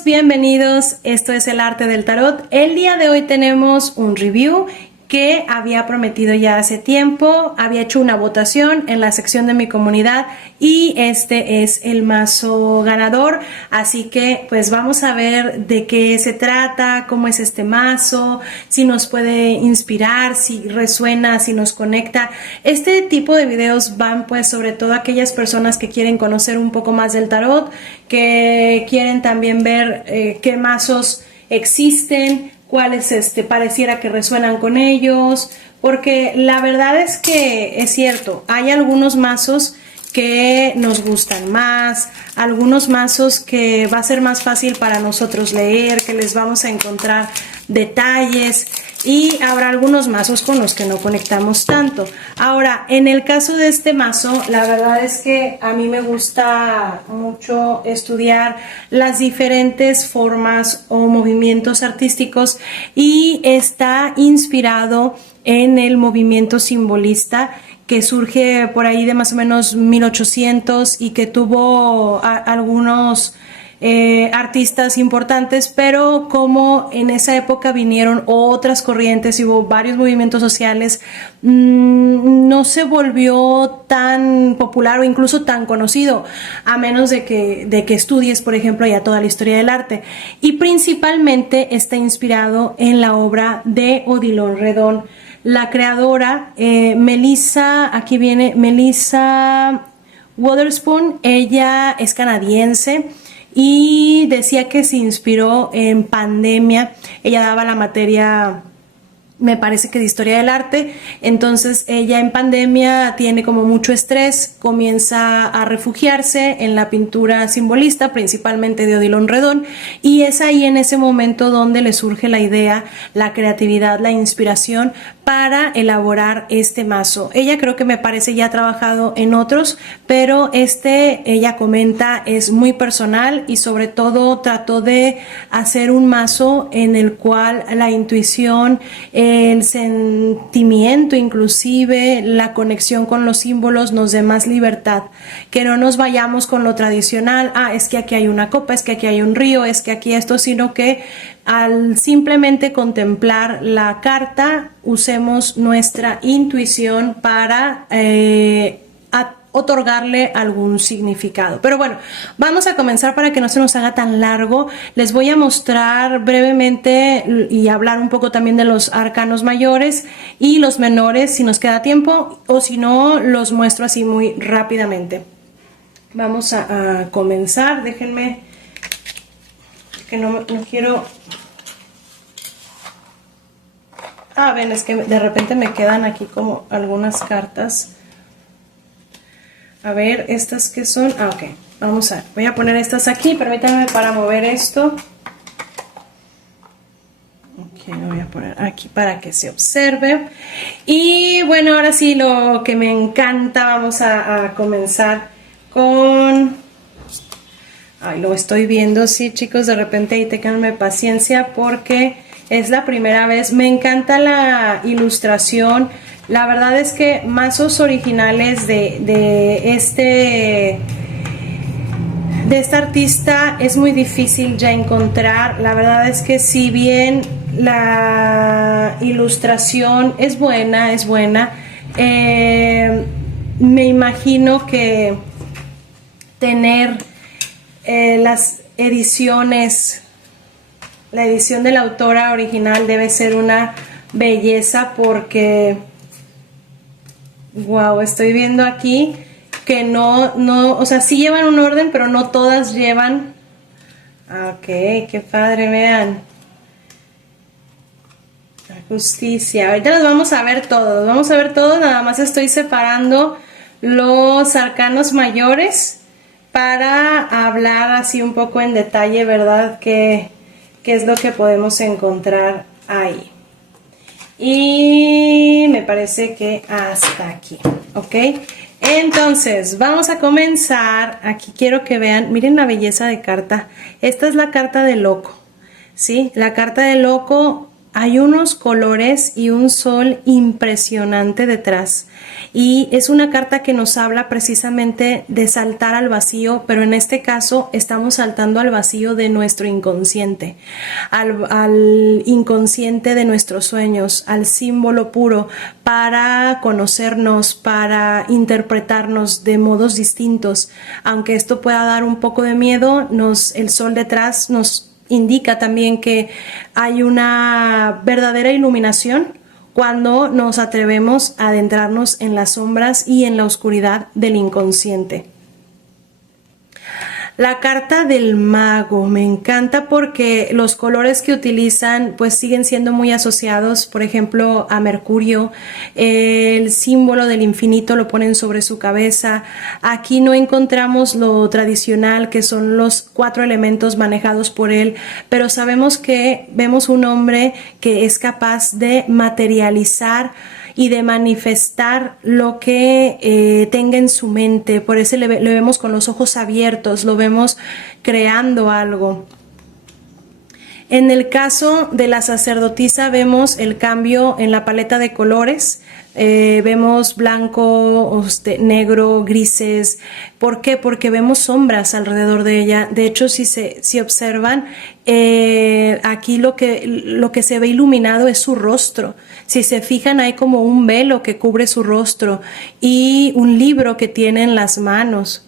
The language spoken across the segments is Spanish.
Bienvenidos, esto es el arte del tarot. El día de hoy tenemos un review que había prometido ya hace tiempo. Había hecho una votación en la sección de mi comunidad y este es el mazo ganador, así que pues vamos a ver de qué se trata, cómo es este mazo, si nos puede inspirar, si resuena, si nos conecta. Este tipo de videos van pues sobre todo a aquellas personas que quieren conocer un poco más del tarot, que quieren también ver qué mazos existen, cuáles pareciera que resuenan con ellos, porque la verdad es que es cierto, hay algunos mazos que nos gustan más, algunos mazos que va a ser más fácil para nosotros leer, que les vamos a encontrar detalles, y habrá algunos mazos con los que no conectamos tanto. Ahora, en el caso de este mazo, la verdad es que a mí me gusta mucho estudiar las diferentes formas o movimientos artísticos, y está inspirado en el movimiento simbolista que surge por ahí de más o menos 1800 y que tuvo algunos artistas importantes, pero como en esa época vinieron otras corrientes y hubo varios movimientos sociales, no se volvió tan popular o incluso tan conocido, a menos de que estudies, por ejemplo, ya toda la historia del arte. Y principalmente está inspirado en la obra de Odilon Redon. La creadora, Melissa, aquí viene Melissa Wotherspoon, ella es canadiense y decía que se inspiró en pandemia. Ella daba la materia, me parece que de historia del arte, entonces ella en pandemia tiene como mucho estrés, comienza a refugiarse en la pintura simbolista, principalmente de Odilon Redon, y es ahí en ese momento donde le surge la idea, la creatividad, la inspiración para elaborar este mazo. Ella creo que me parece ya ha trabajado en otros, pero ella comenta, es muy personal y sobre todo trató de hacer un mazo en el cual la intuición, el sentimiento, inclusive la conexión con los símbolos nos dé más libertad, que no nos vayamos con lo tradicional, es que aquí hay una copa, es que aquí hay un río, es que aquí esto, sino que al simplemente contemplar la carta usemos nuestra intuición para otorgarle algún significado. Pero bueno, vamos a comenzar para que no se nos haga tan largo. Les voy a mostrar brevemente y hablar un poco también de los arcanos mayores y los menores si nos queda tiempo, o si no los muestro así muy rápidamente. Vamos a comenzar. Déjenme que no quiero... ven, es que de repente me quedan aquí como algunas cartas. A ver, ¿estas qué son? Ok, vamos a... Voy a poner estas aquí, permítanme para mover esto. Ok, lo voy a poner aquí para que se observe. Y bueno, ahora sí, lo que me encanta, vamos a comenzar con... lo estoy viendo, sí, chicos, de repente ahí ténganme paciencia porque es la primera vez. Me encanta la ilustración. La verdad es que mazos originales de esta artista es muy difícil ya encontrar. La verdad es que si bien la ilustración es buena, me imagino que tener las ediciones, la edición de la autora original debe ser una belleza, porque wow, estoy viendo aquí que no, o sea, sí llevan un orden, pero no todas llevan. Ok, qué padre, vean. La justicia. Ahorita los vamos a ver todos, nada más estoy separando los arcanos mayores para hablar así un poco en detalle, ¿verdad? ¿Qué es lo que podemos encontrar ahí? Y me parece que hasta aquí, ¿ok? Entonces, vamos a comenzar. Aquí quiero que vean, miren la belleza de carta. Esta es la carta de loco, ¿sí? La carta de loco hay unos colores y un sol impresionante detrás. Y es una carta que nos habla precisamente de saltar al vacío, pero en este caso estamos saltando al vacío de nuestro inconsciente, al inconsciente de nuestros sueños, al símbolo puro, para conocernos, para interpretarnos de modos distintos. Aunque esto pueda dar un poco de miedo, el sol detrás nos indica también que hay una verdadera iluminación cuando nos atrevemos a adentrarnos en las sombras y en la oscuridad del inconsciente. La carta del mago me encanta porque los colores que utilizan pues siguen siendo muy asociados, por ejemplo, a Mercurio. El símbolo del infinito lo ponen sobre su cabeza. Aquí no encontramos lo tradicional, que son los 4 elementos manejados por él, pero sabemos que vemos un hombre que es capaz de materializar y de manifestar lo que tenga en su mente. Por eso le vemos con los ojos abiertos, lo vemos creando algo. En el caso de la sacerdotisa vemos el cambio en la paleta de colores. Vemos blanco, negro, grises. ¿Por qué? Porque vemos sombras alrededor de ella. De hecho, si observan, aquí lo que se ve iluminado es su rostro. Si se fijan, hay como un velo que cubre su rostro y un libro que tiene en las manos.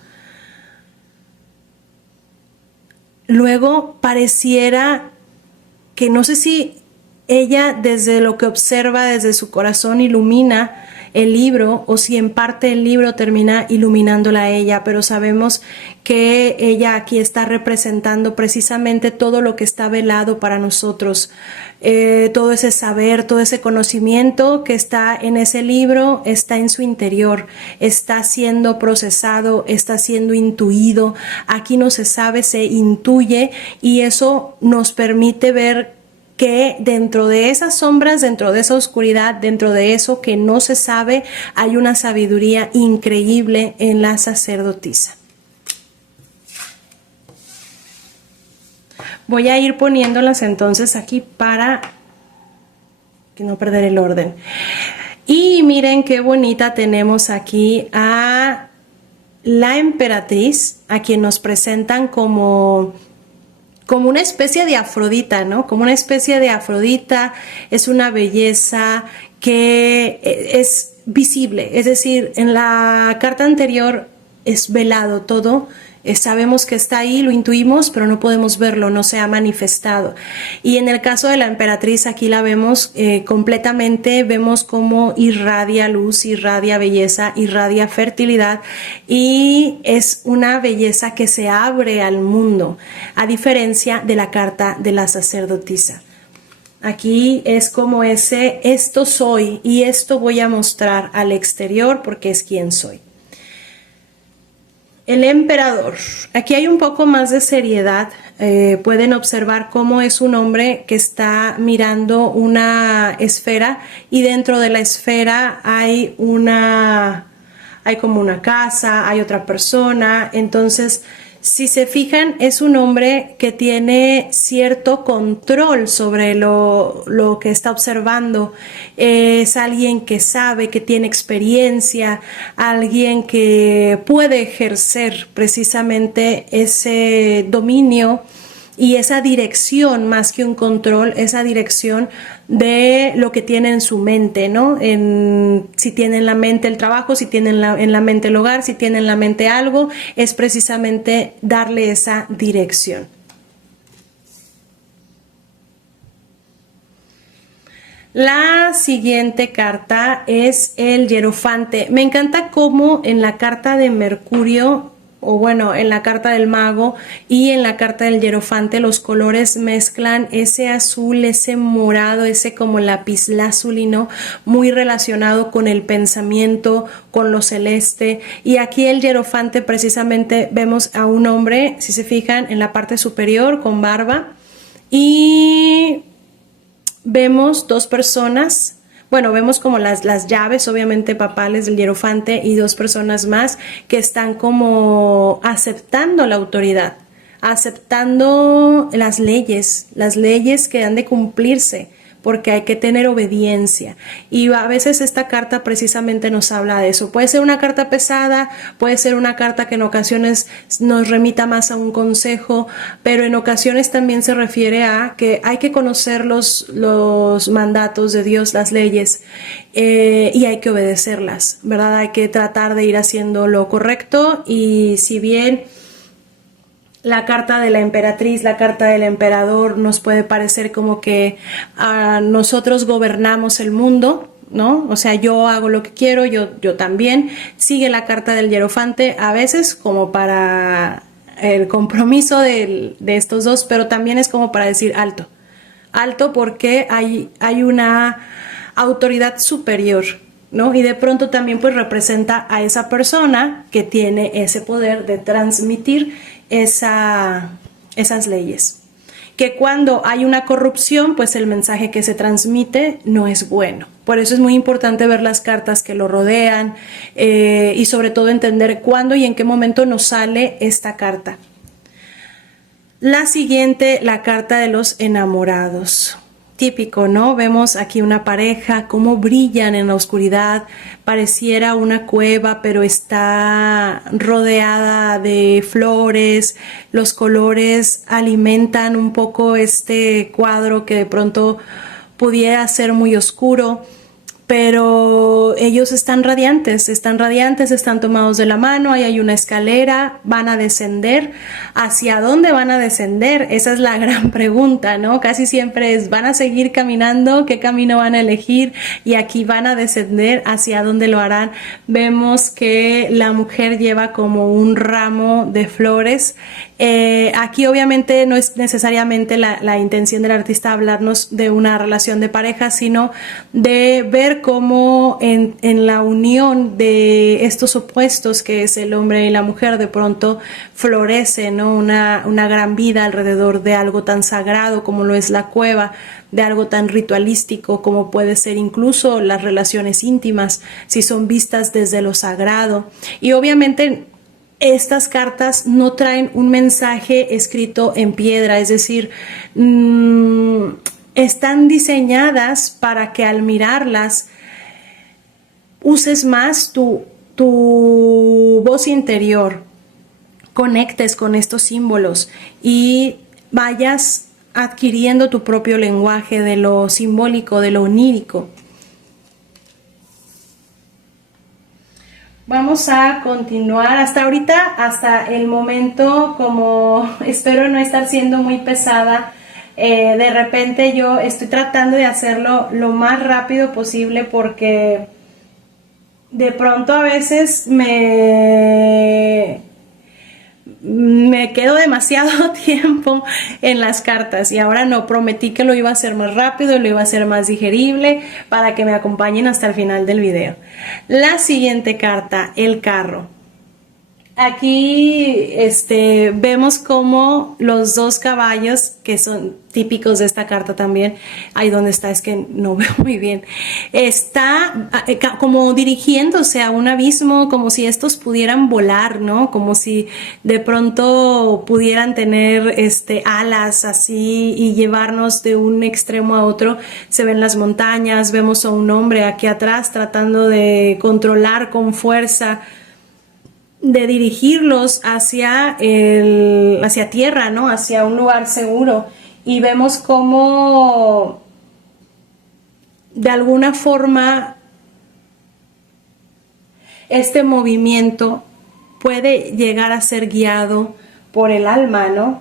Luego pareciera que, no sé si ella desde lo que observa, desde su corazón, ilumina el libro, o si en parte el libro termina iluminándola a ella, pero sabemos que ella aquí está representando precisamente todo lo que está velado para nosotros, todo ese saber, todo ese conocimiento que está en ese libro, está en su interior, está siendo procesado, está siendo intuido. Aquí no se sabe, se intuye, y eso nos permite ver que dentro de esas sombras, dentro de esa oscuridad, dentro de eso que no se sabe, hay una sabiduría increíble en la sacerdotisa. Voy a ir poniéndolas entonces aquí para que no perder el orden. Y miren qué bonita tenemos aquí a la emperatriz, a quien nos presentan como una especie de Afrodita, ¿no? Como una especie de Afrodita. Es una belleza que es visible, es decir, en la carta anterior es velado todo. Sabemos que está ahí, lo intuimos, pero no podemos verlo, no se ha manifestado. Y en el caso de la emperatriz, aquí la vemos completamente, vemos cómo irradia luz, irradia belleza, irradia fertilidad, y es una belleza que se abre al mundo, a diferencia de la carta de la sacerdotisa. Aquí es como esto soy y esto voy a mostrar al exterior porque es quien soy. El emperador. Aquí hay un poco más de seriedad. Pueden observar cómo es un hombre que está mirando una esfera, y dentro de la esfera hay como una casa, hay otra persona. Entonces, si se fijan, es un hombre que tiene cierto control sobre lo que está observando. Es alguien que sabe, que tiene experiencia, alguien que puede ejercer precisamente ese dominio y esa dirección, más que un control, esa dirección de lo que tiene en su mente, ¿no? Si tiene en la mente el trabajo, si tiene en la mente el hogar, si tiene en la mente algo, es precisamente darle esa dirección. La siguiente carta es el Hierofante. Me encanta cómo en la carta de Mercurio, o bueno, en la carta del mago y en la carta del Hierofante, los colores mezclan ese azul, ese morado, ese como lapislázuli, muy relacionado con el pensamiento, con lo celeste. Y aquí el Hierofante, precisamente vemos a un hombre, si se fijan, en la parte superior con barba, y vemos 2 personas. Bueno, vemos como las llaves, obviamente papales del Hierofante, y 2 personas más que están como aceptando la autoridad, aceptando las leyes que han de cumplirse porque hay que tener obediencia. Y a veces esta carta precisamente nos habla de eso. Puede ser una carta pesada, puede ser una carta que en ocasiones nos remita más a un consejo, pero en ocasiones también se refiere a que hay que conocer los mandatos de Dios, las leyes, y hay que obedecerlas, ¿verdad? Hay que tratar de ir haciendo lo correcto. Y si bien la carta de la emperatriz, la carta del emperador nos puede parecer como que nosotros gobernamos el mundo, ¿no? O sea, yo hago lo que quiero, yo también. Sigue la carta del hierofante a veces como para el compromiso de estos dos, pero también es como para decir alto. Alto, porque hay una autoridad superior, ¿no? Y de pronto también pues representa a esa persona que tiene ese poder de transmitir esas leyes. Que cuando hay una corrupción, pues el mensaje que se transmite no es bueno. Por eso es muy importante ver las cartas que lo rodean, y sobre todo entender cuándo y en qué momento nos sale esta carta. La siguiente, la carta de los enamorados. Típico, ¿no? Vemos aquí una pareja, cómo brillan en la oscuridad, pareciera una cueva, pero está rodeada de flores, los colores alimentan un poco este cuadro que de pronto pudiera ser muy oscuro, pero ellos están radiantes, están tomados de la mano, ahí hay una escalera, van a descender. ¿Hacia dónde van a descender? Esa es la gran pregunta, ¿no? Casi siempre es, ¿van a seguir caminando? ¿Qué camino van a elegir? Y aquí van a descender, ¿hacia dónde lo harán? Vemos que la mujer lleva como un ramo de flores. Aquí obviamente no es necesariamente la intención del artista hablarnos de una relación de pareja, sino de ver cómo en la unión de estos opuestos que es el hombre y la mujer de pronto florece, ¿no? Una gran vida alrededor de algo tan sagrado como lo es la cueva, de algo tan ritualístico como puede ser incluso las relaciones íntimas, si son vistas desde lo sagrado. Y obviamente estas cartas no traen un mensaje escrito en piedra, es decir, están diseñadas para que al mirarlas uses más tu voz interior, conectes con estos símbolos y vayas adquiriendo tu propio lenguaje de lo simbólico, de lo onírico. Vamos a continuar hasta ahorita, hasta el momento, como espero no estar siendo muy pesada. De repente yo estoy tratando de hacerlo lo más rápido posible porque de pronto a veces me quedo demasiado tiempo en las cartas y ahora no, prometí que lo iba a hacer más rápido, lo iba a hacer más digerible para que me acompañen hasta el final del video. La siguiente carta, el carro. Aquí vemos como los dos caballos, que son típicos de esta carta también, ahí donde está, es que no veo muy bien, está como dirigiéndose a un abismo, como si estos pudieran volar, ¿no? Como si de pronto pudieran tener alas así y llevarnos de un extremo a otro. Se ven las montañas, vemos a un hombre aquí atrás tratando de controlar con fuerza, de dirigirlos hacia tierra, ¿no? Hacia un lugar seguro. Y vemos cómo de alguna forma este movimiento puede llegar a ser guiado por el alma, ¿no?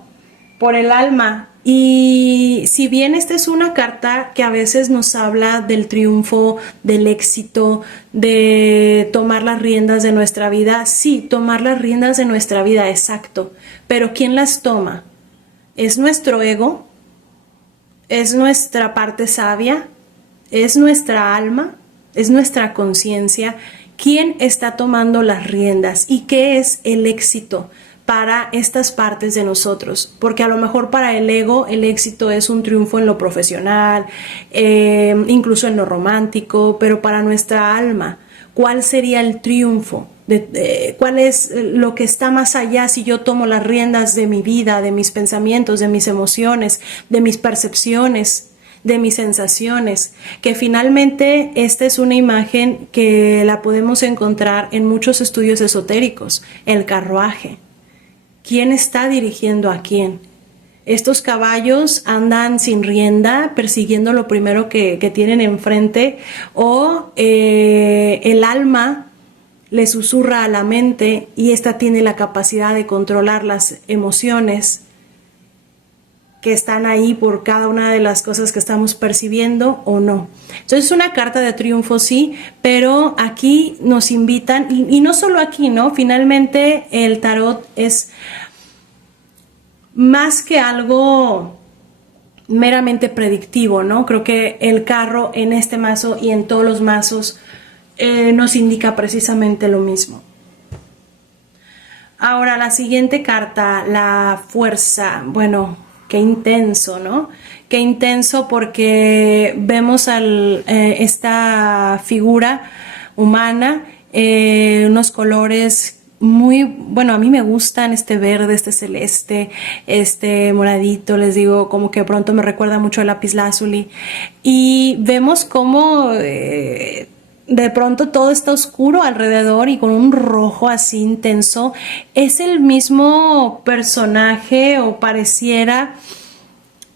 Por el alma. Y si bien esta es una carta que a veces nos habla del triunfo, del éxito, de tomar las riendas de nuestra vida, sí, tomar las riendas de nuestra vida, exacto, pero ¿quién las toma? ¿Es nuestro ego? ¿Es nuestra parte sabia? ¿Es nuestra alma? ¿Es nuestra conciencia? ¿Quién está tomando las riendas? ¿Y qué es el éxito para estas partes de nosotros? Porque a lo mejor para el ego el éxito es un triunfo en lo profesional, incluso en lo romántico, pero para nuestra alma, ¿cuál sería el triunfo? ¿Cuál es lo que está más allá si yo tomo las riendas de mi vida, de mis pensamientos, de mis emociones, de mis percepciones, de mis sensaciones, que finalmente esta es una imagen que la podemos encontrar en muchos estudios esotéricos, el carruaje. ¿Quién está dirigiendo a quién? Estos caballos andan sin rienda, persiguiendo lo primero que tienen enfrente, o el alma le susurra a la mente y ésta tiene la capacidad de controlar las emociones que están ahí por cada una de las cosas que estamos percibiendo o no. Entonces es una carta de triunfo, sí, pero aquí nos invitan, y no solo aquí, ¿no? Finalmente el tarot es más que algo meramente predictivo, ¿no? Creo que el carro en este mazo y en todos los mazos nos indica precisamente lo mismo. Ahora la siguiente carta, la fuerza. Bueno, qué intenso, ¿no? Qué intenso, porque vemos esta figura humana, unos colores muy, bueno, a mí me gustan, este verde, este celeste, este moradito, les digo, como que pronto me recuerda mucho el lapislázuli, y vemos cómo de pronto todo está oscuro alrededor y con un rojo así intenso. Es el mismo personaje, o pareciera,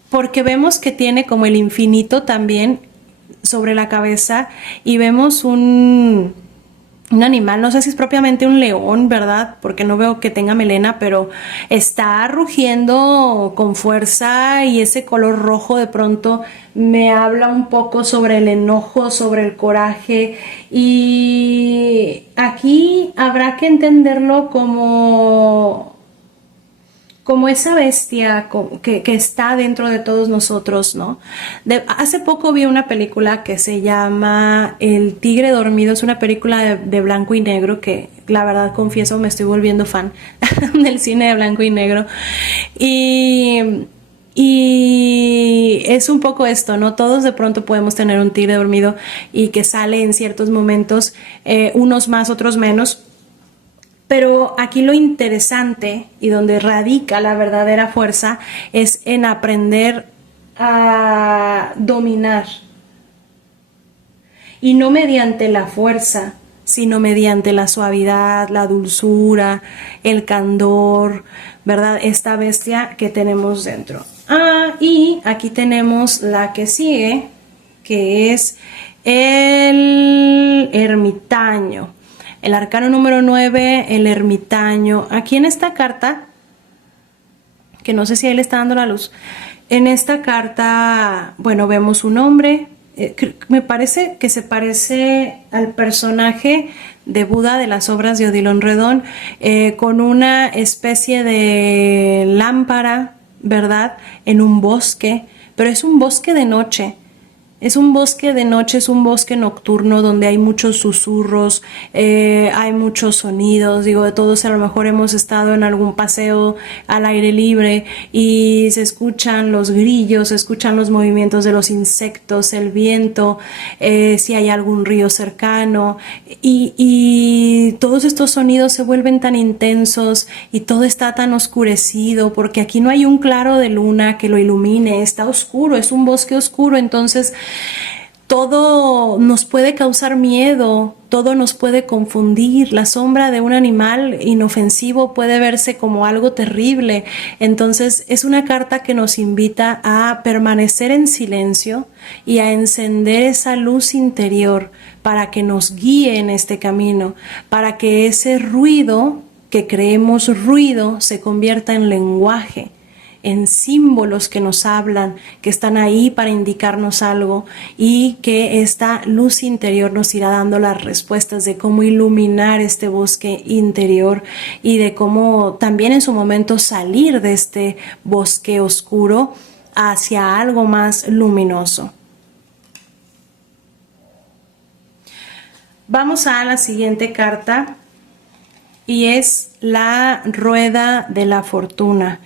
porque vemos que tiene como el infinito también sobre la cabeza, y vemos un animal, no sé si es propiamente un león, ¿verdad? Porque no veo que tenga melena, pero está rugiendo con fuerza, y ese color rojo de pronto me habla un poco sobre el enojo, sobre el coraje, y aquí habrá que entenderlo como esa bestia que está dentro de todos nosotros, ¿no? Hace poco vi una película que se llama El Tigre Dormido. Es una película de blanco y negro que, la verdad, confieso, me estoy volviendo fan del cine de blanco y negro. Y es un poco esto, ¿no? Todos de pronto podemos tener un tigre dormido y que sale en ciertos momentos, unos más, otros menos. Pero aquí lo interesante y donde radica la verdadera fuerza es en aprender a dominar. Y no mediante la fuerza, sino mediante la suavidad, la dulzura, el candor, ¿verdad? Esta bestia que tenemos dentro. Y aquí tenemos la que sigue, que es el ermitaño. El arcano número 9, el ermitaño. Aquí en esta carta, que no sé si ahí le está dando la luz, en esta carta, bueno, vemos un hombre, me parece que se parece al personaje de Buda de las obras de Odilon Redón, con una especie de lámpara, ¿verdad?, en un bosque, pero es un bosque de noche. Es un bosque de noche, es un bosque nocturno donde hay muchos susurros, hay muchos sonidos. Digo, de todos a lo mejor hemos estado en algún paseo al aire libre y se escuchan los grillos, se escuchan los movimientos de los insectos, el viento, si hay algún río cercano, y todos estos sonidos se vuelven tan intensos y todo está tan oscurecido porque aquí no hay un claro de luna que lo ilumine, está oscuro, es un bosque oscuro. Entonces todo nos puede causar miedo, todo nos puede confundir. La sombra de un animal inofensivo puede verse como algo terrible. Entonces es una carta que nos invita a permanecer en silencio y a encender esa luz interior para que nos guíe en este camino, para que ese ruido que creemos ruido se convierta en lenguaje, en símbolos que nos hablan, que están ahí para indicarnos algo, y que esta luz interior nos irá dando las respuestas de cómo iluminar este bosque interior y de cómo también en su momento salir de este bosque oscuro hacia algo más luminoso. Vamos a la siguiente carta y es la rueda de la fortuna.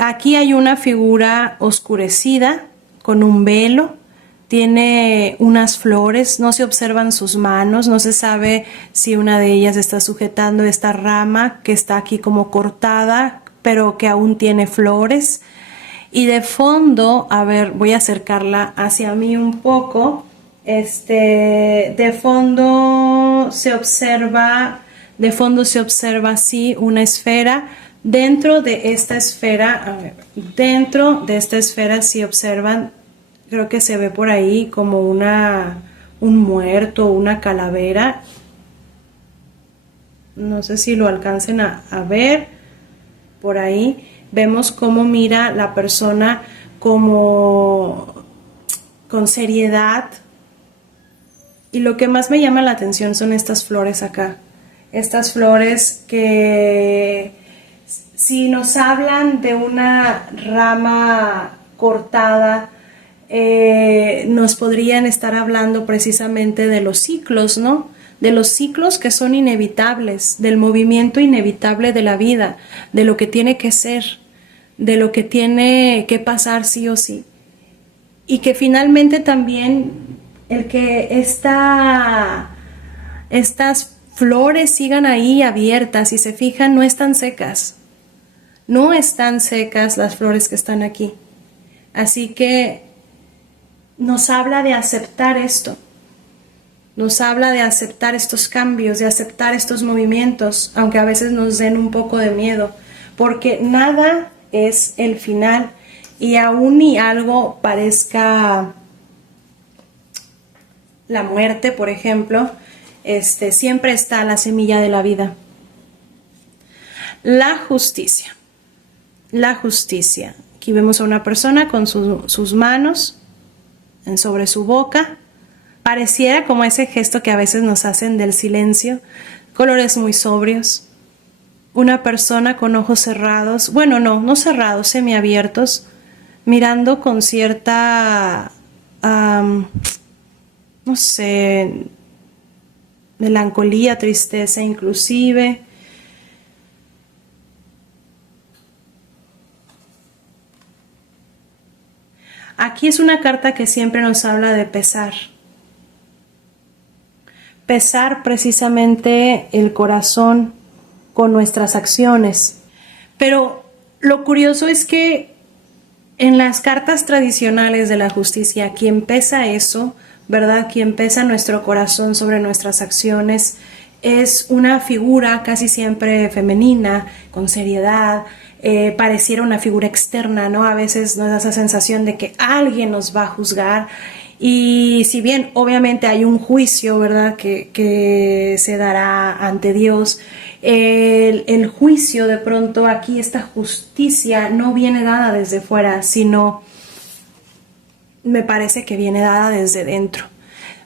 Aquí hay una figura oscurecida con un velo, tiene unas flores, no se observan sus manos, no se sabe si una de ellas está sujetando esta rama que está aquí como cortada, pero que aún tiene flores. Y de fondo, a ver, voy a acercarla hacia mí un poco. De fondo se observa así una esfera. Dentro de esta esfera, a ver, dentro de esta esfera, si observan, creo que se ve por ahí como un muerto, una calavera. No sé si lo alcancen a ver por ahí. Vemos cómo mira la persona como con seriedad. Y lo que más me llama la atención son estas flores acá. Estas flores que, si nos hablan de una rama cortada, nos podrían estar hablando precisamente de los ciclos, ¿no? De los ciclos que son inevitables, del movimiento inevitable de la vida, de lo que tiene que ser, de lo que tiene que pasar sí o sí. Y que finalmente también el que estas flores sigan ahí abiertas, y se fijan, no están secas. No están secas las flores que están aquí. Así que nos habla de aceptar esto. Nos habla de aceptar estos cambios, de aceptar estos movimientos, aunque a veces nos den un poco de miedo, porque nada es el final, y aún ni algo parezca la muerte, por ejemplo, siempre está la semilla de la vida. La justicia. La justicia. Aquí vemos a una persona con sus manos sobre su boca. Pareciera como ese gesto que a veces nos hacen del silencio. Colores muy sobrios. Una persona con ojos cerrados. Bueno, no cerrados, semiabiertos. Mirando con cierta, no sé, melancolía, tristeza inclusive. Aquí es una carta que siempre nos habla de pesar. Pesar precisamente el corazón con nuestras acciones. Pero lo curioso es que en las cartas tradicionales de la justicia, quien pesa eso, ¿verdad? Quien pesa nuestro corazón sobre nuestras acciones es una figura casi siempre femenina, con seriedad, pareciera una figura externa, ¿no? A veces nos da esa sensación de que alguien nos va a juzgar. Y si bien obviamente hay un juicio, ¿verdad?, que se dará ante Dios, el juicio, de pronto aquí esta justicia no viene dada desde fuera, sino me parece que viene dada desde dentro.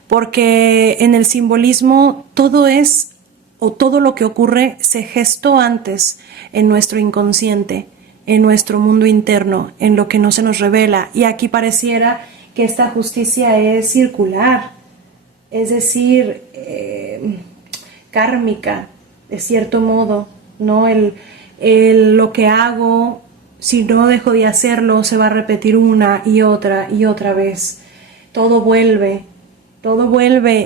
Porque en el simbolismo todo es, o todo lo que ocurre se gestó antes en nuestro inconsciente, en nuestro mundo interno, en lo que no se nos revela. Y aquí pareciera que esta justicia es circular, es decir, kármica, de cierto modo, ¿no? Lo que hago, si no dejo de hacerlo, se va a repetir una y otra vez. Todo vuelve,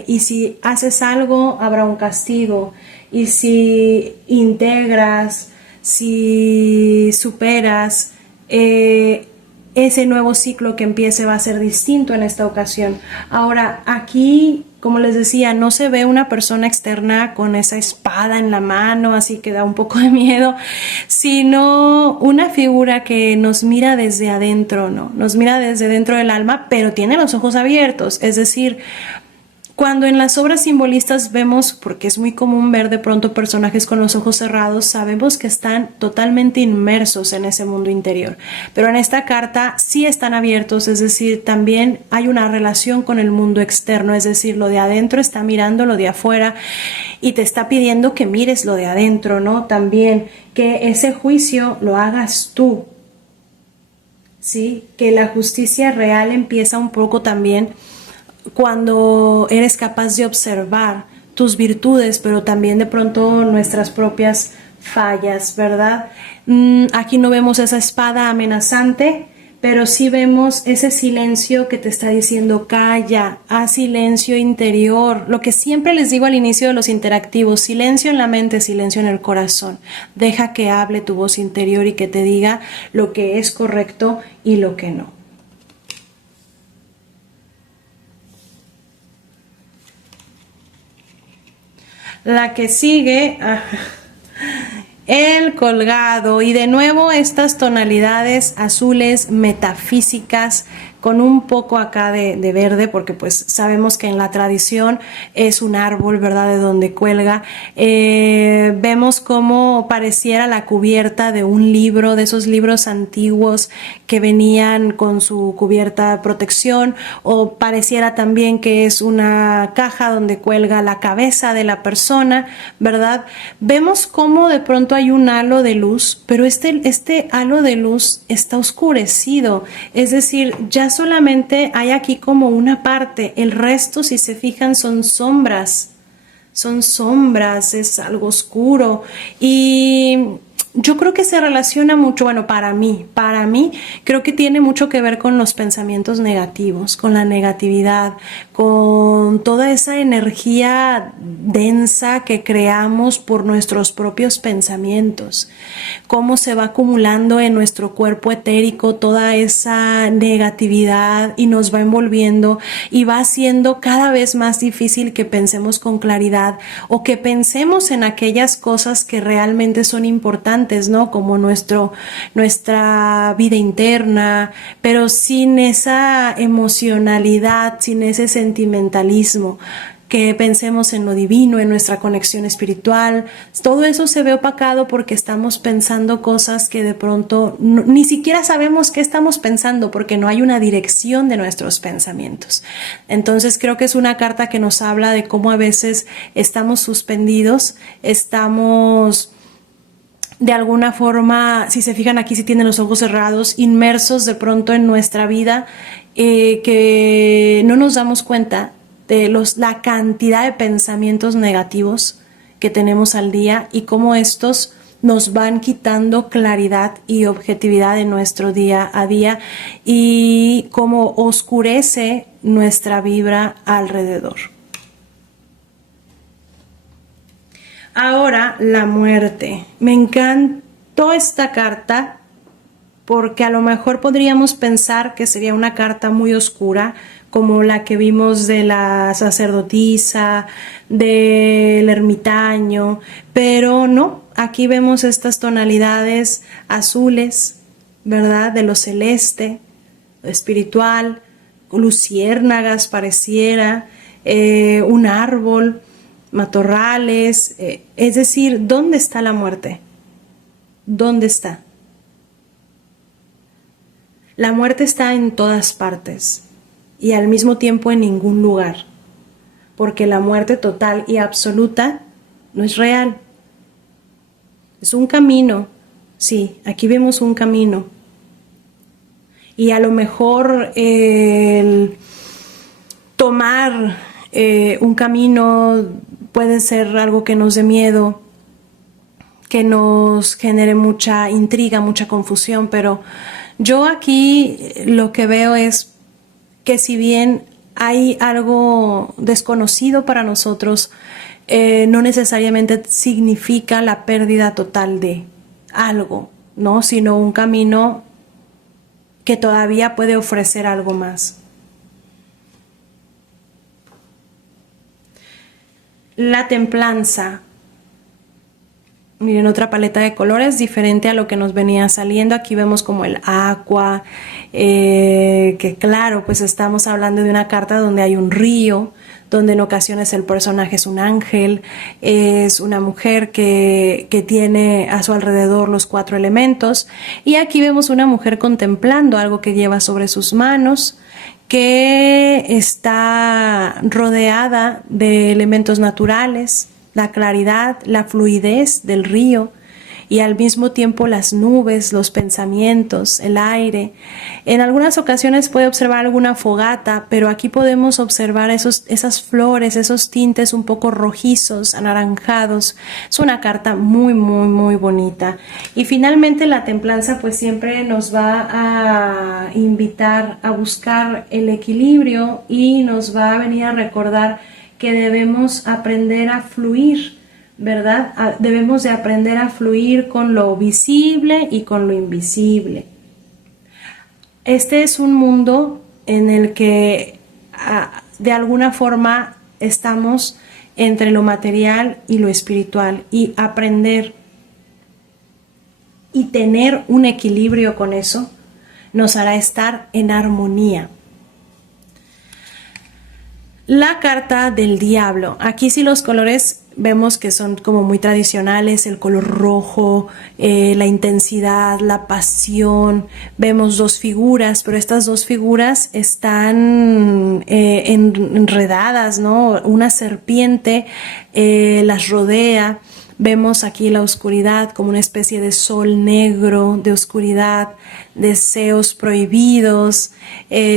y si haces algo, habrá un castigo, y si integras, si superas, ese nuevo ciclo que empiece va a ser distinto en esta ocasión. Ahora, aquí, como les decía, no se ve una persona externa con esa espada en la mano, así que da un poco de miedo, sino una figura que nos mira desde adentro, ¿no? Nos mira desde dentro del alma, pero tiene los ojos abiertos, es decir, cuando en las obras simbolistas vemos, porque es muy común ver de pronto personajes con los ojos cerrados, sabemos que están totalmente inmersos en ese mundo interior. Pero en esta carta sí están abiertos, es decir, también hay una relación con el mundo externo, es decir, lo de adentro está mirando lo de afuera y te está pidiendo que mires lo de adentro, ¿no? También que ese juicio lo hagas tú, ¿sí? Que la justicia real empieza un poco también cuando eres capaz de observar tus virtudes, pero también de pronto nuestras propias fallas, ¿verdad? Aquí no vemos esa espada amenazante, pero sí vemos ese silencio que te está diciendo calla, haz silencio interior, lo que siempre les digo al inicio de los interactivos, silencio en la mente, silencio en el corazón, deja que hable tu voz interior y que te diga lo que es correcto y lo que no. La que sigue, el colgado, y de nuevo estas tonalidades azules metafísicas con un poco acá de verde, porque pues sabemos que en la tradición es un árbol, ¿verdad?, de donde cuelga. Vemos cómo pareciera la cubierta de un libro, de esos libros antiguos que venían con su cubierta de protección, o pareciera también que es una caja donde cuelga la cabeza de la persona, ¿verdad? Vemos cómo de pronto hay un halo de luz, pero este halo de luz está oscurecido, es decir, ya solamente hay aquí como una parte, el resto, si se fijan, son sombras, es algo oscuro, y yo creo que se relaciona mucho, bueno, para mí, creo que tiene mucho que ver con los pensamientos negativos, con la negatividad, con toda esa energía densa que creamos por nuestros propios pensamientos, cómo se va acumulando en nuestro cuerpo etérico toda esa negatividad y nos va envolviendo y va haciendo cada vez más difícil que pensemos con claridad o que pensemos en aquellas cosas que realmente son importantes, ¿no? Como nuestra vida interna, pero sin esa emocionalidad, sin ese sentimentalismo, que pensemos en lo divino, en nuestra conexión espiritual. Todo eso se ve opacado porque estamos pensando cosas que de pronto ni siquiera sabemos qué estamos pensando, porque no hay una dirección de nuestros pensamientos. Entonces creo que es una carta que nos habla de cómo a veces estamos suspendidos, estamos de alguna forma, si se fijan aquí, si tienen los ojos cerrados, inmersos de pronto en nuestra vida, que no nos damos cuenta de la cantidad de pensamientos negativos que tenemos al día y cómo estos nos van quitando claridad y objetividad en nuestro día a día y cómo oscurece nuestra vibra alrededor. Ahora, la muerte. Me encantó esta carta porque a lo mejor podríamos pensar que sería una carta muy oscura, como la que vimos de la sacerdotisa, del ermitaño, pero no, aquí vemos estas tonalidades azules, ¿verdad? De lo celeste, lo espiritual, luciérnagas pareciera, un árbol, matorrales, es decir, ¿dónde está la muerte? ¿Dónde está? La muerte está en todas partes y al mismo tiempo en ningún lugar, porque la muerte total y absoluta no es real. Es un camino, sí, aquí vemos un camino. Y a lo mejor el tomar un camino puede ser algo que nos dé miedo, que nos genere mucha intriga, mucha confusión, pero yo aquí lo que veo es que si bien hay algo desconocido para nosotros, no necesariamente significa la pérdida total de algo, ¿no? Sino un camino que todavía puede ofrecer algo más. La templanza. Miren, otra paleta de colores diferente a lo que nos venía saliendo. Aquí vemos como el agua, que claro, pues estamos hablando de una carta donde hay un río, donde en ocasiones el personaje es un ángel, es una mujer que tiene a su alrededor los 4 elementos. Y aquí vemos una mujer contemplando algo que lleva sobre sus manos, que está rodeada de elementos naturales, la claridad, la fluidez del río y al mismo tiempo las nubes, los pensamientos, el aire. En algunas ocasiones puede observar alguna fogata, pero aquí podemos observar esas flores, esos tintes un poco rojizos, anaranjados. Es una carta muy, muy, muy bonita. Y finalmente la templanza pues siempre nos va a invitar a buscar el equilibrio y nos va a venir a recordar que debemos aprender a fluir, ¿verdad? Debemos de aprender a fluir con lo visible y con lo invisible. Este es un mundo en el que de alguna forma estamos entre lo material y lo espiritual, y aprender y tener un equilibrio con eso nos hará estar en armonía. La carta del diablo. Aquí sí los colores vemos que son como muy tradicionales, el color rojo, la intensidad, la pasión. Vemos dos figuras, pero estas dos figuras están enredadas, ¿no? Una serpiente las rodea. Vemos aquí la oscuridad como una especie de sol negro, de oscuridad, deseos prohibidos,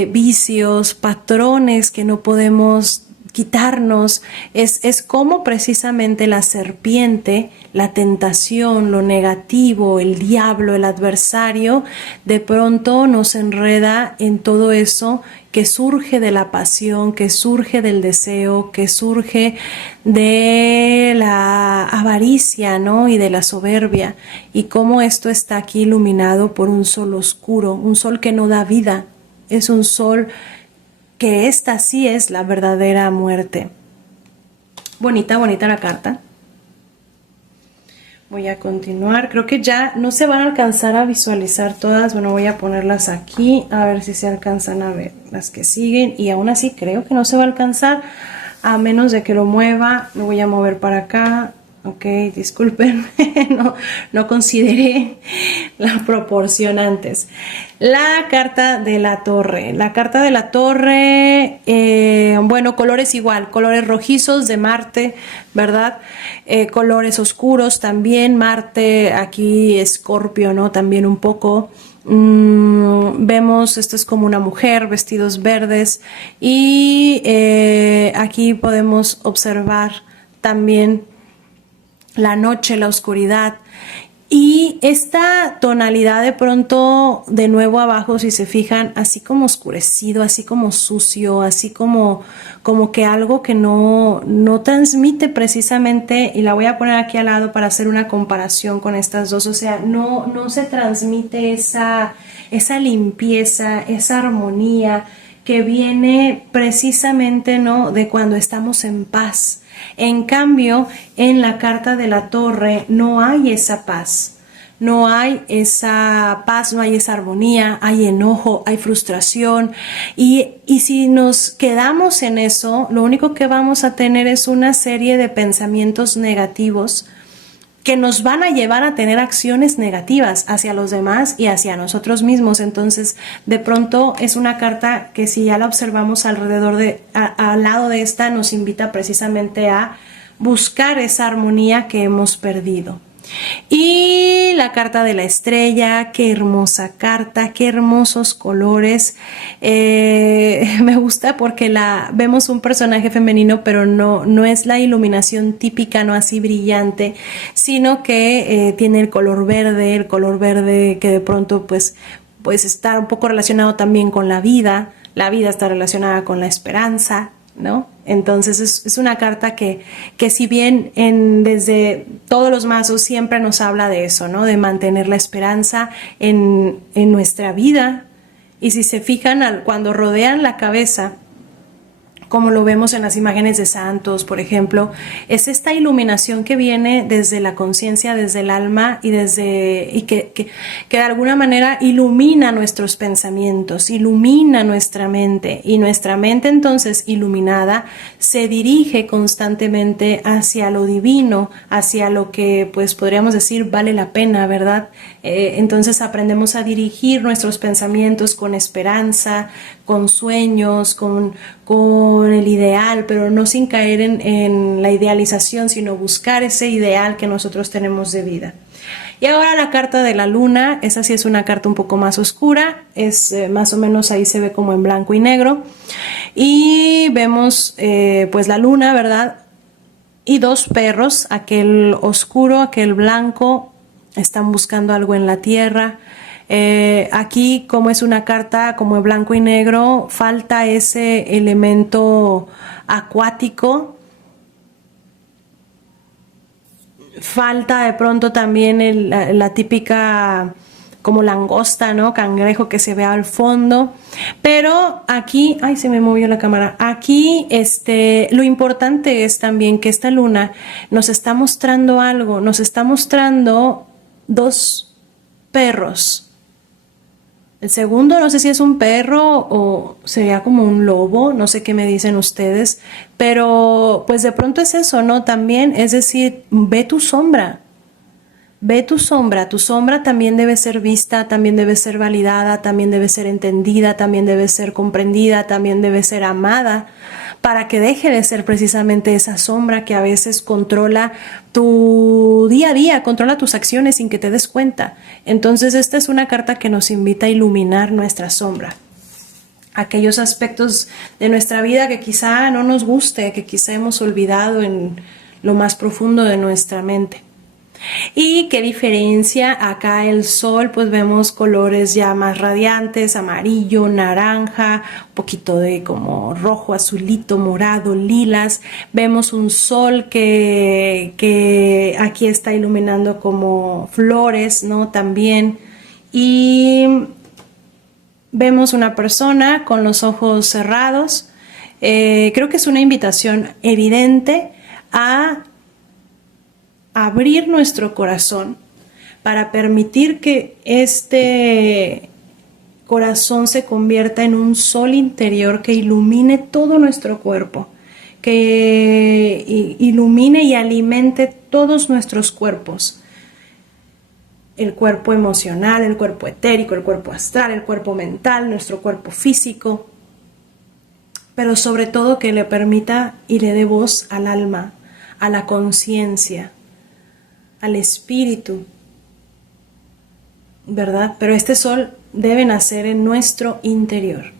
vicios, patrones que no podemos quitarnos. Es como precisamente la serpiente, la tentación, lo negativo, el diablo, el adversario, de pronto nos enreda en todo eso que surge de la pasión, que surge del deseo, que surge de la avaricia, ¿no? Y de la soberbia, y cómo esto está aquí iluminado por un sol oscuro, un sol que no da vida, es un sol que esta sí es la verdadera muerte. Bonita, bonita la carta. Voy a continuar. Creo que ya no se van a alcanzar a visualizar todas. Bueno, voy a ponerlas aquí a ver si se alcanzan a ver las que siguen. Y aún así creo que no se va a alcanzar a menos de que lo mueva. Me voy a mover para acá. Ok, disculpen, no consideré la proporción antes. La carta de la torre. La carta de la torre, bueno, colores igual, colores rojizos de Marte, ¿verdad? Colores oscuros también, Marte, aquí Escorpio, ¿no? También un poco. Vemos, esto es como una mujer, vestidos verdes, y aquí podemos observar también la noche, la oscuridad, y esta tonalidad de pronto de nuevo abajo, si se fijan, así como oscurecido, así como sucio, así como que algo que no transmite precisamente, y la voy a poner aquí al lado para hacer una comparación con estas dos. O sea, no se transmite esa limpieza, esa armonía que viene precisamente, ¿no?, de cuando estamos en paz. En cambio, en la carta de la torre no hay esa paz, no hay esa paz, no hay esa armonía, hay enojo, hay frustración, y si nos quedamos en eso, lo único que vamos a tener es una serie de pensamientos negativos que nos van a llevar a tener acciones negativas hacia los demás y hacia nosotros mismos. Entonces, de pronto es una carta que, si ya la observamos alrededor al lado de esta, nos invita precisamente a buscar esa armonía que hemos perdido. Y la carta de la estrella, qué hermosa carta, qué hermosos colores. Me gusta porque vemos un personaje femenino, pero no es la iluminación típica, no así brillante, sino que tiene el color verde que de pronto pues está un poco relacionado también con la vida está relacionada con la esperanza, ¿no? Entonces es una carta que si bien desde todos los mazos siempre nos habla de eso, ¿no? De mantener la esperanza en nuestra vida. Y si se fijan, cuando rodean la cabeza, como lo vemos en las imágenes de santos, por ejemplo, es esta iluminación que viene desde la conciencia, desde el alma, y que de alguna manera ilumina nuestros pensamientos, ilumina nuestra mente, y nuestra mente entonces iluminada se dirige constantemente hacia lo divino, hacia lo que pues podríamos decir vale la pena, ¿verdad? Entonces aprendemos a dirigir nuestros pensamientos con esperanza, con sueños, con el ideal, pero no sin caer en la idealización, sino buscar ese ideal que nosotros tenemos de vida. Y ahora la carta de la luna, esa sí es una carta un poco más oscura, es más o menos ahí se ve como en blanco y negro. Y vemos pues la luna, ¿verdad? Y dos perros, aquel oscuro, aquel blanco, están buscando algo en la tierra. Aquí, como es una carta como en blanco y negro, falta ese elemento acuático. Falta de pronto también la típica como langosta, ¿no? Cangrejo que se ve al fondo. Pero aquí, ay, se me movió la cámara. Aquí, lo importante es también que esta luna nos está mostrando algo. Nos está mostrando dos perros. El segundo, no sé si es un perro o sería como un lobo, no sé qué me dicen ustedes, pero pues de pronto es eso, ¿no? También, es decir, ve tu sombra. Ve tu sombra también debe ser vista, también debe ser validada, también debe ser entendida, también debe ser comprendida, también debe ser amada, para que deje de ser precisamente esa sombra que a veces controla tu día a día, controla tus acciones sin que te des cuenta. Entonces esta es una carta que nos invita a iluminar nuestra sombra. Aquellos aspectos de nuestra vida que quizá no nos guste, que quizá hemos olvidado en lo más profundo de nuestra mente. Y qué diferencia, acá el sol pues vemos colores ya más radiantes, amarillo, naranja, un poquito de como rojo, azulito, morado, lilas. Vemos un sol que aquí está iluminando como flores, ¿no? También. Y vemos una persona con los ojos cerrados. Creo que es una invitación evidente a abrir nuestro corazón para permitir que este corazón se convierta en un sol interior que ilumine todo nuestro cuerpo, que ilumine y alimente todos nuestros cuerpos. El cuerpo emocional, el cuerpo etérico, el cuerpo astral, el cuerpo mental, nuestro cuerpo físico, pero sobre todo que le permita y le dé voz al alma, a la conciencia, al espíritu, ¿verdad? Pero este sol debe nacer en nuestro interior.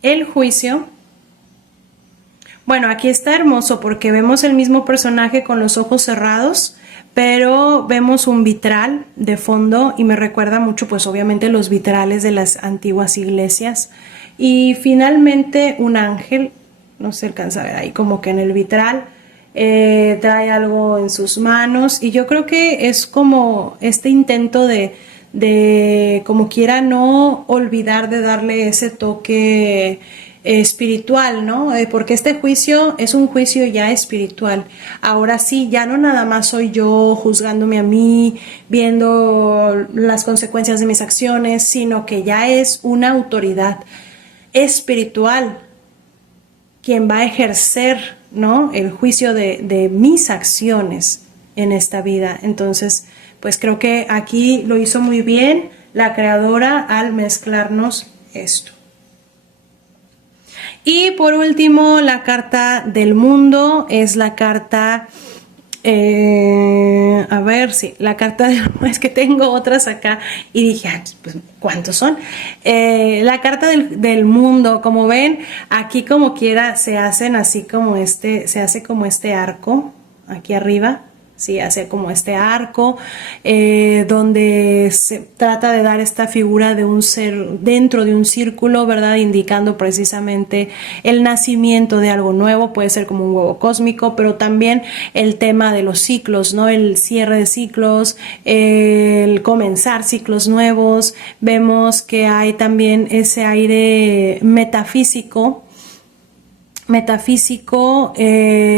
El juicio. Bueno, aquí está hermoso porque vemos el mismo personaje con los ojos cerrados, pero vemos un vitral de fondo y me recuerda mucho pues obviamente los vitrales de las antiguas iglesias. Y finalmente un ángel, no se alcanza a ver ahí como que en el vitral, trae algo en sus manos y yo creo que es como este intento de como quiera no olvidar de darle ese toque espiritual, ¿no? Porque este juicio es un juicio ya espiritual. Ahora sí, ya no nada más soy yo juzgándome a mí, viendo las consecuencias de mis acciones, sino que ya es una autoridad espiritual quien va a ejercer, ¿no?, el juicio de mis acciones en esta vida. Entonces, pues creo que aquí lo hizo muy bien la creadora al mezclarnos esto. Y por último, la carta del mundo es la carta, a ver, sí, la carta es que tengo otras acá y dije, pues, ¿cuántos son? La carta del mundo, como ven, aquí como quiera se hacen así como se hace como este arco aquí arriba. Sí, hace como este arco donde se trata de dar esta figura de un ser dentro de un círculo, ¿verdad? Indicando precisamente el nacimiento de algo nuevo, puede ser como un huevo cósmico, pero también el tema de los ciclos, ¿no? El cierre de ciclos, el comenzar ciclos nuevos. Vemos que hay también ese aire metafísico,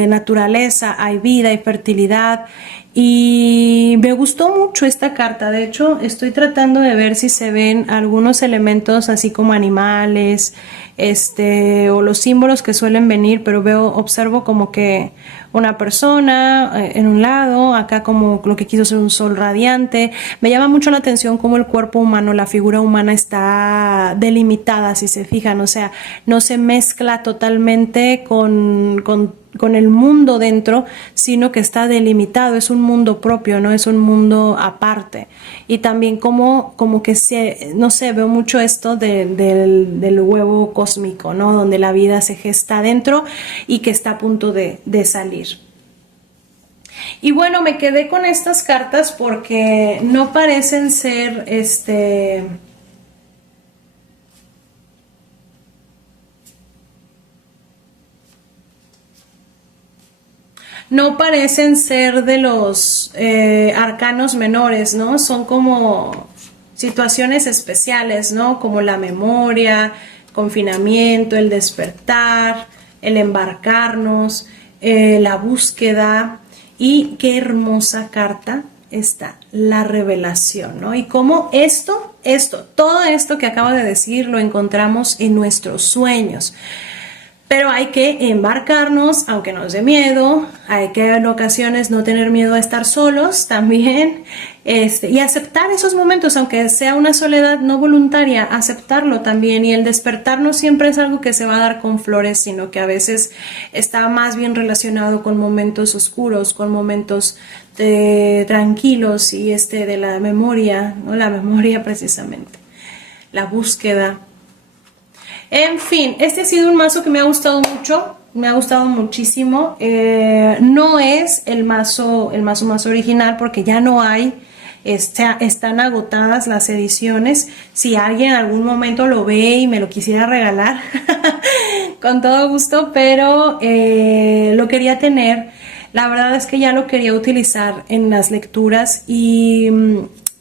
naturaleza, hay vida, hay fertilidad Y me gustó mucho esta carta. De hecho, estoy tratando de ver si se ven algunos elementos así como animales, o los símbolos que suelen venir, pero observo como que una persona en un lado, acá como lo que quiso ser un sol radiante. Me llama mucho la atención cómo el cuerpo humano, la figura humana está delimitada, si se fijan, o sea, no se mezcla totalmente con el mundo dentro, sino que está delimitado, es un mundo propio, no es un mundo aparte. Y también como que no sé, veo mucho esto del huevo cósmico, ¿no? Donde la vida se gesta dentro y que está a punto de salir. Y bueno, me quedé con estas cartas porque no parecen ser no parecen ser de los arcanos menores, ¿no? Son como situaciones especiales, ¿no? Como la memoria, confinamiento, el despertar, el embarcarnos, la búsqueda. Y qué hermosa carta está, la revelación, ¿no? Y cómo todo esto que acabo de decir lo encontramos en nuestros sueños. Pero hay que embarcarnos, aunque nos dé miedo, hay que en ocasiones no tener miedo a estar solos también, y aceptar esos momentos, aunque sea una soledad no voluntaria, aceptarlo también. Y el despertar no siempre es algo que se va a dar con flores, sino que a veces está más bien relacionado con momentos oscuros, con momentos tranquilos y de la memoria, ¿no? La memoria precisamente, la búsqueda. En fin, este ha sido un mazo que me ha gustado mucho, me ha gustado muchísimo. No es el mazo más original porque ya no hay, están agotadas las ediciones. Si alguien en algún momento lo ve y me lo quisiera regalar, con todo gusto, pero lo quería tener. La verdad es que ya lo quería utilizar en las lecturas y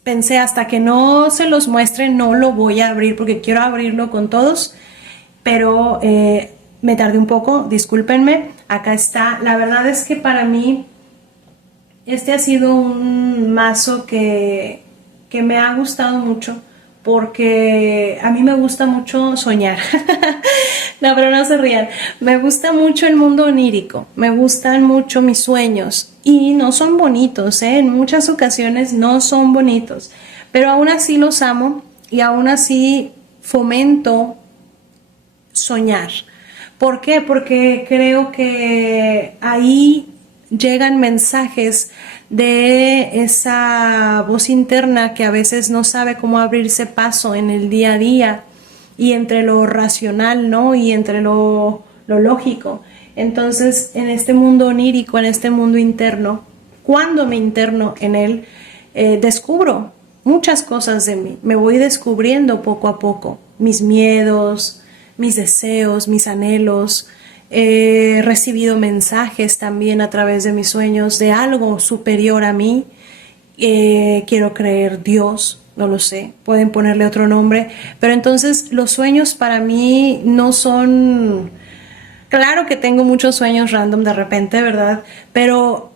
pensé hasta que no se los muestre no lo voy a abrir porque quiero abrirlo con todos. Pero me tardé un poco, discúlpenme. Acá está. La verdad es que para mí ha sido un mazo que me ha gustado mucho porque a mí me gusta mucho soñar. No, pero no se rían. Me gusta mucho el mundo onírico, me gustan mucho mis sueños y no son bonitos, en muchas ocasiones no son bonitos, pero aún así los amo y aún así fomento soñar. ¿Por qué? Porque creo que ahí llegan mensajes de esa voz interna que a veces no sabe cómo abrirse paso en el día a día y entre lo racional, ¿no? Y entre lo lógico. Entonces, en este mundo onírico, en este mundo interno, cuando me interno en él, descubro muchas cosas de mí. Me voy descubriendo poco a poco mis miedos, mis deseos, mis anhelos. He recibido mensajes también a través de mis sueños de algo superior a mí. Quiero creer Dios, no lo sé, pueden ponerle otro nombre, pero entonces los sueños para mí no son... Claro que tengo muchos sueños random de repente, ¿verdad? Pero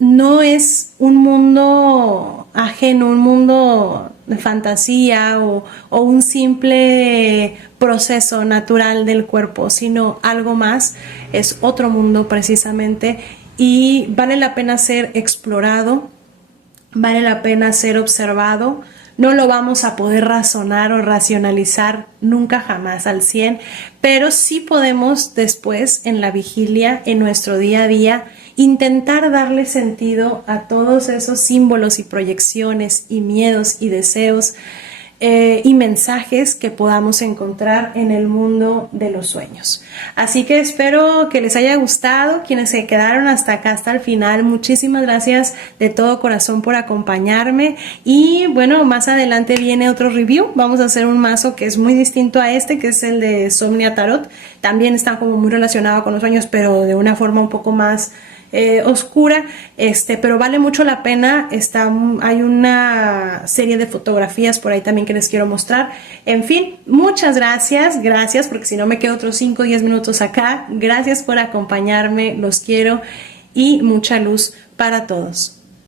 no es un mundo ajeno, un mundo de fantasía o un simple proceso natural del cuerpo, sino algo más, es otro mundo precisamente y vale la pena ser explorado, vale la pena ser observado. No lo vamos a poder razonar o racionalizar nunca jamás al 100, pero sí podemos después en la vigilia, en nuestro día a día, intentar darle sentido a todos esos símbolos y proyecciones y miedos y deseos y mensajes que podamos encontrar en el mundo de los sueños. Así que espero que les haya gustado. Quienes se quedaron hasta acá, hasta el final, muchísimas gracias de todo corazón por acompañarme. Y bueno, más adelante viene otro review. Vamos a hacer un mazo que es muy distinto a este, que es el de Somnia Tarot. También está como muy relacionado con los sueños, pero de una forma un poco más oscura, pero vale mucho la pena. Hay una serie de fotografías por ahí también que les quiero mostrar. En fin, muchas gracias, porque si no me quedo otros 5 o 10 minutos acá. Gracias por acompañarme, los quiero y mucha luz para todos.